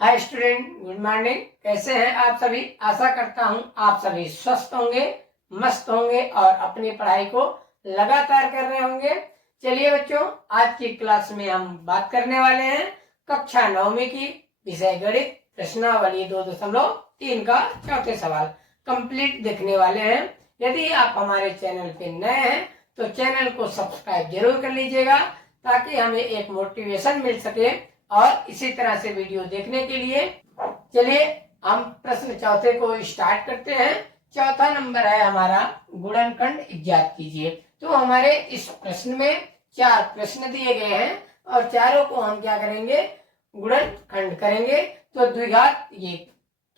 Hi student, good morning. कैसे हैं आप सभी? आशा करता हूं आप सभी स्वस्थ होंगे, मस्त होंगे और अपनी पढ़ाई को लगातार कर रहे होंगे। चलिए बच्चों, आज की क्लास में हम बात करने वाले हैं कक्षा 9वीं की विषय गणित प्रश्नावली 2.3 का चौथे सवाल कंप्लीट देखने वाले हैं। यदि आप हमारे चैनल पे नए हैं तो चैनल को सब्सक्राइब जरूर कर लीजिएगा ताकि हमें एक मोटिवेशन मिल सके और इसी तरह से वीडियो देखने के लिए। चलिए हम प्रश्न चौथे को स्टार्ट करते हैं। चौथा नंबर है हमारा गुणनखंड इजाद कीजिए। तो हमारे इस प्रश्न में 4 प्रश्न दिए गए हैं और चारों को हम क्या करेंगे? गुणनखंड करेंगे। तो द्विघात ये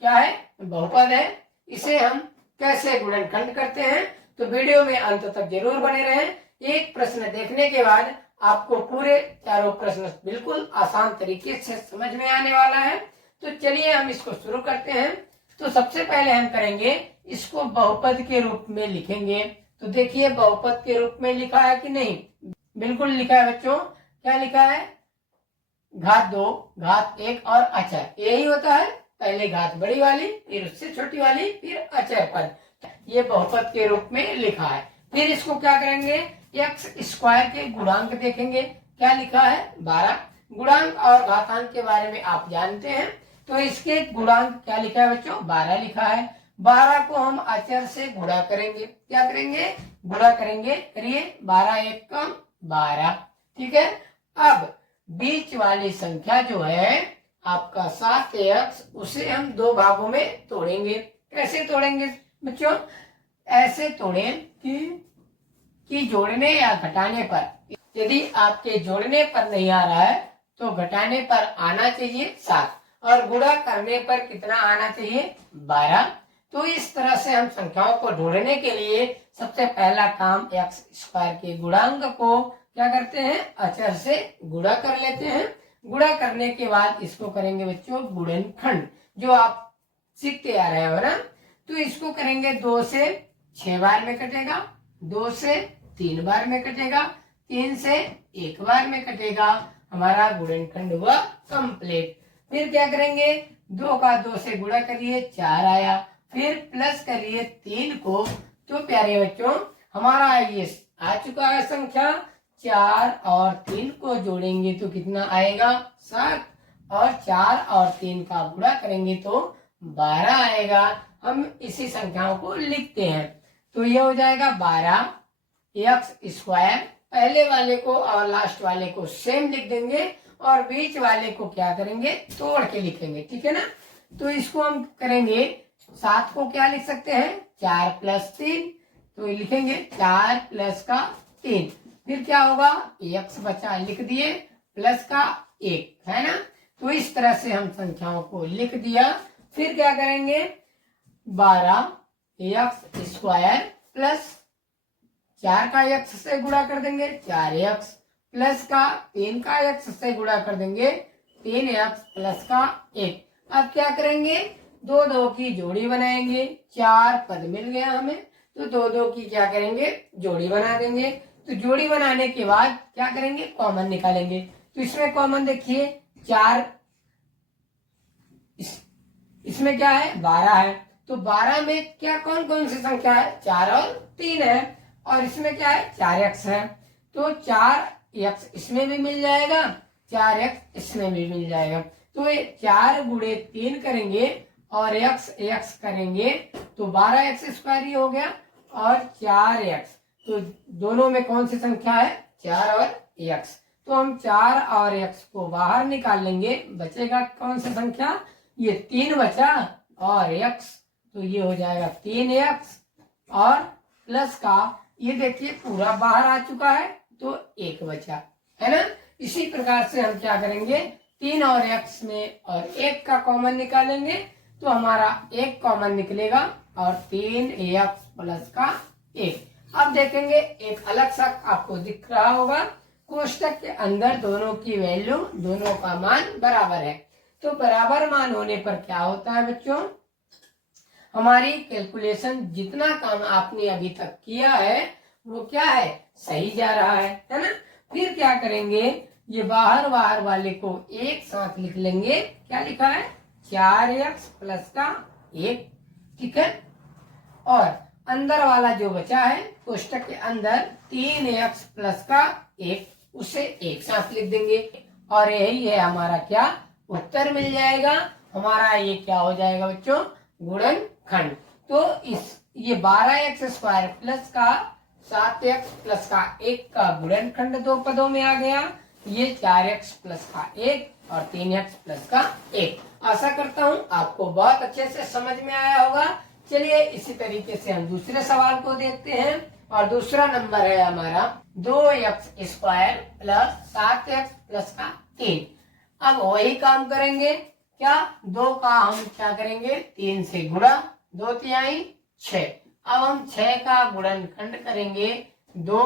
क्या है? बहुपद है। इसे हम कैसे गुणनखंड करते हैं तो वीडियो में अंत तक जरूर बने रहें। एक प्रश्न देखने के बाद आपको पूरे चारों प्रश्न बिल्कुल आसान तरीके से समझ में आने वाला है। तो चलिए हम इसको शुरू करते हैं। तो सबसे पहले हम करेंगे इसको बहुपद के रूप में लिखेंगे। तो देखिए बहुपद के रूप में लिखा है कि नहीं? बिल्कुल लिखा है बच्चों। क्या लिखा है? घात 2, घात 1 और अचर। यही होता है। पहले घात बड़ी वाली, फिर उससे छोटी वाली, फिर अचर पद। ये बहुपद के रूप में लिखा है। फिर इसको क्या करेंगे? एक्स स्क्वायर के गुणांक देखेंगे। क्या लिखा है? 12। गुणांक और घातांक के बारे में आप जानते हैं। तो इसके गुणांक क्या लिखा है बच्चों? 12 लिखा है। 12 को हम अचर से गुणा करेंगे। क्या करेंगे? गुणा करेंगे। करिए, 12 1 कम 12। ठीक है। अब बीच वाली संख्या जो है आपका 7x, उसे हम 2 भागों में तोड़ेंगे। कैसे तोड़ेंगे बच्चों? ऐसे तोड़ें कि जोड़ने या घटाने पर, यदि आपके जोड़ने पर नहीं आ रहा है तो घटाने पर आना चाहिए 7 और गुणा करने पर कितना आना चाहिए? 12। तो इस तरह से हम संख्याओं को ढूंढने के लिए सबसे पहला काम एक्स स्क्वायर के गुणांक को क्या करते हैं? अचर से गुणा कर लेते हैं। गुणा करने के बाद इसको करेंगे बच्चों गुणनखंड, जो आप सीखते आ रहे हो ना। तो इसको करेंगे 2 से 6 बार में कटेगा, 2 से 3 बार में कटेगा, 3 से 1 बार में कटेगा। हमारा गुणनखंड हुआ कंप्लीट। फिर क्या करेंगे? 2 का 2 से गुणा करिए, 4 आया। फिर प्लस करिए 3 को। तो प्यारे बच्चों, हमारा ये आ चुका है संख्या। 4 और 3 को जोड़ेंगे तो कितना आएगा? 7। और 4 और 3 का गुणा करेंगे तो 12 आएगा। हम इसी संख्याओं को लिखते हैं। तो ये हो जाएगा 12 एक्स स्क्वायर। पहले वाले को और लास्ट वाले को सेम लिख देंगे और बीच वाले को क्या करेंगे? तोड़ के लिखेंगे। ठीक है ना। तो इसको हम करेंगे, 7 को क्या लिख सकते हैं? 4 + 3। तो लिखेंगे 4 + का 3। फिर क्या होगा? एक्स बचा, लिख दिए, प्लस का 1, है ना। तो इस तरह से हम संख्याओं को लिख दिया। फिर क्या करेंगे? 12 एक्स स्क्वायर प्लस 4 का x से गुणा कर देंगे, 4x प्लस का 3 का x से गुणा कर देंगे, 3x प्लस का 1। अब क्या करेंगे? 2 2 की जोड़ी बनाएंगे। 4 पद मिल गया हमें, तो 2 2 की क्या करेंगे? जोड़ी बना देंगे। तो जोड़ी बनाने के बाद क्या करेंगे? कॉमन निकालेंगे। तो इसमें कॉमन देखिए 4, इसमें क्या है? 12 है। तो 12 में क्या कौन कौन सी संख्या है? 4 और 3 है। और इसमें क्या है? 4x है। तो 4x इसमें भी मिल जाएगा, 4x इसमें भी मिल जाएगा। तो ये 4 गुणे 3 करेंगे और x करेंगे तो 12x स्क्वायर ही हो गया और 4x। तो दोनों में कौन सी संख्या है? 4 और x। तो हम 4 और x को बाहर निकाल लेंगे। बचेगा कौन सी संख्या? ये 3 बचा और x। तो ये हो जाएगा 3x और प्लस का, ये देखिए पूरा बाहर आ चुका है तो 1 बचा, है ना। इसी प्रकार से हम क्या करेंगे? 3 और x में और 1 का कॉमन निकालेंगे तो हमारा 1 कॉमन निकलेगा और 3x प्लस का 1। अब देखेंगे एक अलग सा आपको दिख रहा होगा, कोष्टक के अंदर दोनों की वैल्यू, दोनों का मान बराबर है। तो बराबर मान होने पर क्या होता है बच्चों? हमारी कैलकुलेशन, जितना काम आपने अभी तक किया है वो क्या है? सही जा रहा है ना। फिर क्या करेंगे? ये बाहर बाहर वाले को एक साथ लिख लेंगे। क्या लिखा है? 4x प्लस का 1। ठीक है। और अंदर वाला जो बचा है कोष्टक के अंदर 3x प्लस का 1, उसे एक साथ लिख देंगे और यही है हमारा क्या उत्तर मिल जाएगा। हमारा ये क्या हो जाएगा बच्चों? गुणनखंड। तो ये 12x स्क्वायर प्लस का 7x प्लस का 1 का गुणनखंड दो पदों में आ गया। ये 4x प्लस का 1 और 3x प्लस का 1। आशा करता हूं आपको बहुत अच्छे से समझ में आया होगा। चलिए इसी तरीके से हम दूसरे सवाल को देखते हैं और दूसरा नंबर है हमारा 2x square plus 7x plus का 3। अब वही काम करेंगे। क्या? 2 का हम क्या करेंगे? 3 से गुणा, 2 तिहाई 6। अब हम 6 का गुणनखंड करेंगे। 2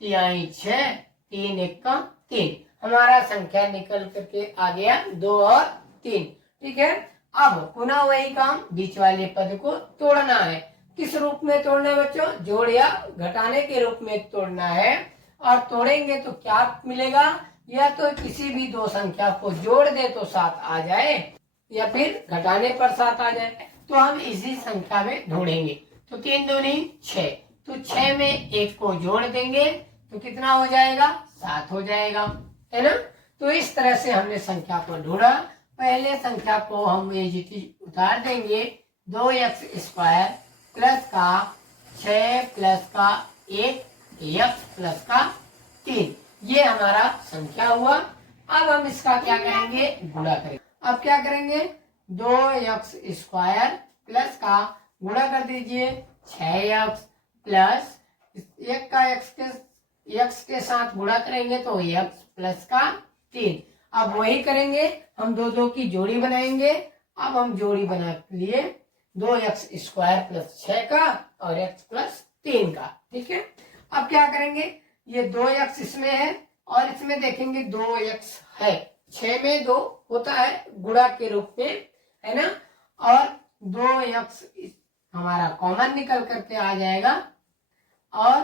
तिहाई 6, 3 1 का 3। हमारा संख्या निकल करके आ गया 2 और 3। ठीक है। अब पुनः वही काम, बीच वाले पद को तोड़ना है। किस रूप में तोड़ना है बच्चों? जोड़ या घटाने के रूप में तोड़ना है। और तोड़ेंगे तो क्या मिलेगा? या तो किसी भी दो संख्या को जोड़ दे तो 7 आ जाए या फिर घटाने पर 7 आ जाए। तो हम इसी संख्या में ढूंढेंगे। तो 3 दूनी 6, तो 6 में 1 को जोड़ देंगे तो कितना हो जाएगा? 7 हो जाएगा, है ना। तो इस तरह से हमने संख्या को ढूंढा। पहले संख्या को हम उतार देंगे। 2x स्क्वायर प्लस का 6 प्लस का 1 x प्लस का 3, ये हमारा संख्या हुआ। अब हम इसका क्या करेंगे? गुणा करेंगे। अब क्या करेंगे? 2x स्क्वायर प्लस का गुणा कर दीजिए 6x प्लस 1 का x के साथ गुणा करेंगे तो x प्लस का 3। अब वही करेंगे, हम 2 की जोड़ी बनाएंगे। अब हम जोड़ी बना लिए 2x स्क्वायर प्लस 6 का और x प्लस 3 का। ठीक है। अब क्या करेंगे? ये 2x इसमें है और इसमें देखेंगे 2x है। 6 में 2 होता है गुणा के रूप में, है ना। और 2x हमारा कॉमन निकल करके आ जाएगा और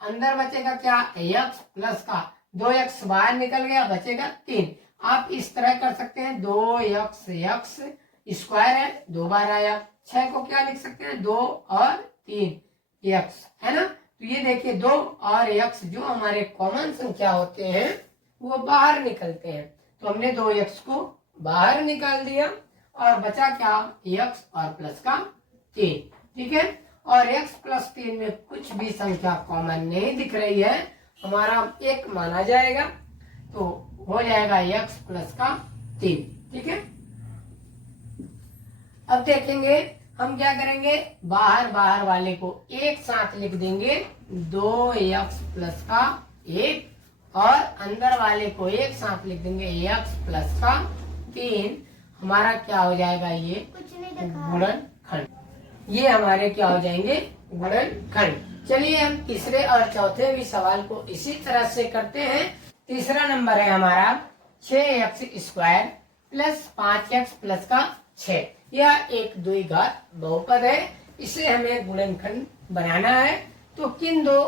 अंदर बचेगा क्या? x प्लस का 2x बाहर निकल गया, बचेगा 3। आप इस तरह कर सकते हैं। 2x स्क्वायर है, 2 बार आया। 6 को क्या लिख सकते हैं? 2 और 3 x, है ना। तो ये देखिए 2 और x जो हमारे कॉमन संख्या होते हैं वो बाहर निकलते हैं। तो हमने 2x को बाहर निकाल दिया और बचा क्या? x और प्लस का 3। ठीक है। और x प्लस 3 में कुछ भी संख्या कॉमन नहीं दिख रही है, हमारा 1 माना जाएगा। तो हो जाएगा x प्लस का 3। ठीक है। अब देखेंगे हम क्या करेंगे? बाहर बाहर वाले को एक साथ लिख देंगे 2x प्लस का 1 और अंदर वाले को एक साथ लिख देंगे x प्लस का 3। हमारा क्या हो जाएगा? ये गुणनखंड। ये हमारे क्या हो जाएंगे? गुणनखंड। चलिए हम तीसरे और चौथे भी सवाल को इसी तरह से करते हैं। तीसरा नंबर है हमारा 6x square plus 5x plus का 6। यह एक द्विघात बहुपद है। इसे हमें गुणनखंड बनाना है। तो किन दो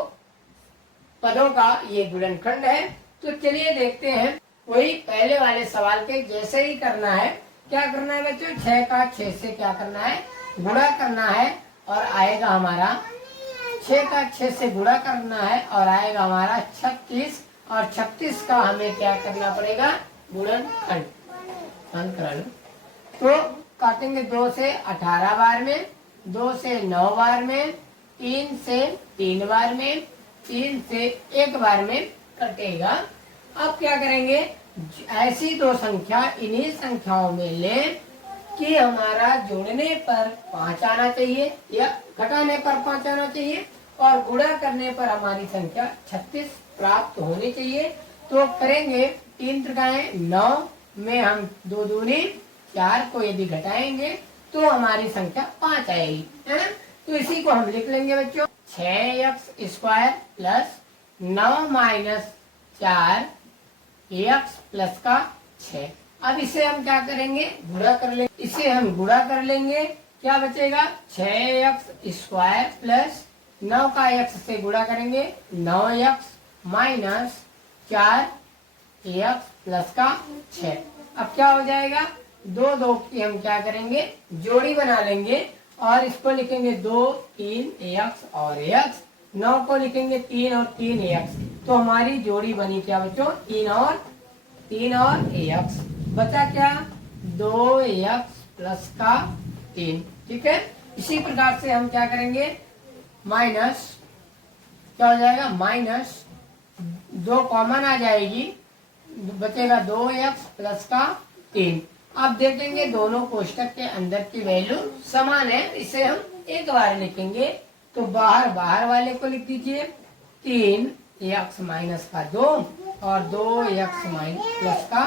पदों का ये गुणनखंड है? तो चलिए देखते हैं। वही पहले वाले सवाल के जैसे ही करना है। क्या करना है बच्चों? 6 का 6 से क्या करना है? गुणा करना है और आएगा हमारा 6 का 6 से गुणा करना है और आएगा हमारा 36 और 36 का हमें क्या करना पड़ेगा? गुणनखंड। तो काटेंगे 2 से 18 बार में, 2 से 9 बार में, 3 से 3 बार में, 3 से 1 बार में कटेगा। अब क्या करेंगे? ऐसी दो संख्या इन्हीं संख्याओं में ले कि हमारा जोड़ने पर 5 आना चाहिए या घटाने पर 5 आना चाहिए और गुणा करने पर हमारी संख्या 36 प्राप्त होनी चाहिए। तो करेंगे 3 त्रिकाएं 9 में हम 2 दूनी 4 को यदि घटाएंगे तो हमारी संख्या 5 आएगी, है ना। तो इसी को हम लिख लेंगे बच्चों 6x square plus 9 minus 4 x plus का 6। अब इसे हम क्या करेंगे? गुणा कर लेंगे। इसे हम गुणा कर लेंगे, क्या बचेगा? 6x स्क्वायर प्लस 9 का x से गुणा करेंगे 9x माइनस 4 एक्स प्लस का 6। अब क्या हो जाएगा, दो दो की हम क्या करेंगे, जोड़ी बना लेंगे और इसको लिखेंगे 2 3 एक्स और एक्स, 9 को लिखेंगे 3 और 3 एक्स। तो हमारी जोड़ी बनी क्या बच्चों, 3 और एक्स। बचा क्या, 2 एक्स प्लस का 3। ठीक है, इसी प्रकार से हम क्या करेंगे, माइनस क्या हो जाएगा, माइनस 2 कॉमन आ जाएगी, बचेगा 2 एक्स प्लस का 3। अब देखेंगे दोनों कोष्टक के अंदर की वैल्यू समान है, इसे हम एक बार लिखेंगे। तो बाहर बाहर वाले को लिख दीजिए, 3 एक्स माइनस का 2 और 2 एक्स माइनस प्लस का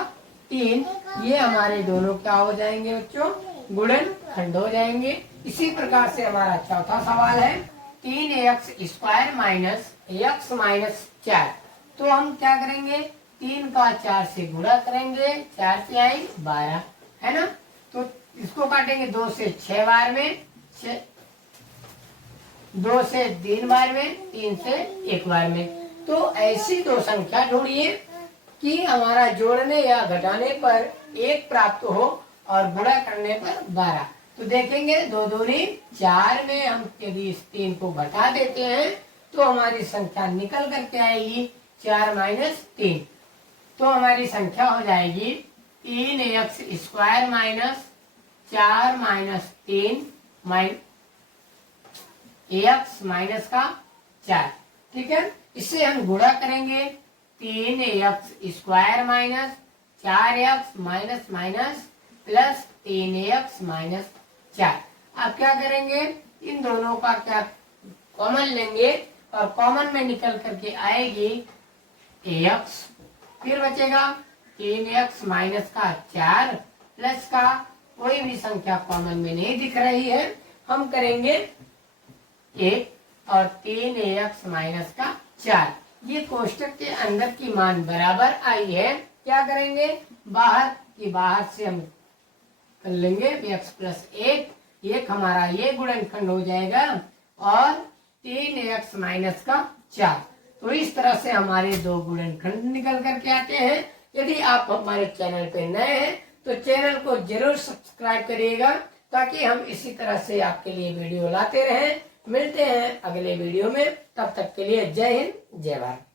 3। ये हमारे दोनों क्या हो जाएंगे बच्चों, गुणन खंड हो जाएंगे। इसी प्रकार से हमारा चौथा सवाल है 3 x square minus x minus 4। तो हम क्या करेंगे, 3 का 4 से गुणा करेंगे, 4 से आई 12 है ना। तो इसको काटेंगे 2 से 6 बार में, 2 से 3 बार में, 3 से 1 बार में। तो ऐसी दो संख्या ढूंढिए कि हमारा जोड़ने या घटाने पर 1 प्राप्त हो और गुणा करने पर 12। तो देखेंगे 2 दूनी 4 में हम यदि इस 3 को घटा देते हैं तो हमारी संख्या निकल करके आएगी 4 माइनस 3। तो हमारी संख्या हो जाएगी 3 x square minus 4 minus 3 x minus का 4। ठीक है, इससे हम गुणा करेंगे, 3 x square minus 4 x minus minus plus 3 x minus 4। अब क्या करेंगे, इन दोनों का क्या कॉमन लेंगे और कॉमन में निकल करके आएगी एक्स, फिर बचेगा 3 एक्स माइनस का 4 प्लस का कोई भी संख्या कॉमन में नहीं दिख रही है, हम करेंगे 1 और 3 एक्स माइनस का 4। ये कोष्टक के अंदर की मान बराबर आई है। क्या करेंगे, बाहर से हम कर लेंगे एक्स प्लस 1 हमारा ये गुणनखंड हो जाएगा और 3 एक्स माइनस का 4। तो इस तरह से हमारे दो गुणनखंड निकल करके आते हैं। यदि आप हमारे चैनल पे नए हैं तो चैनल को जरूर सब्सक्राइब करिएगा ताकि हम इसी तरह से आपके लिए वीडियो लाते रहें। मिलते हैं अगले वीडियो में, तब तक के लिए जय हिंद जय भारत।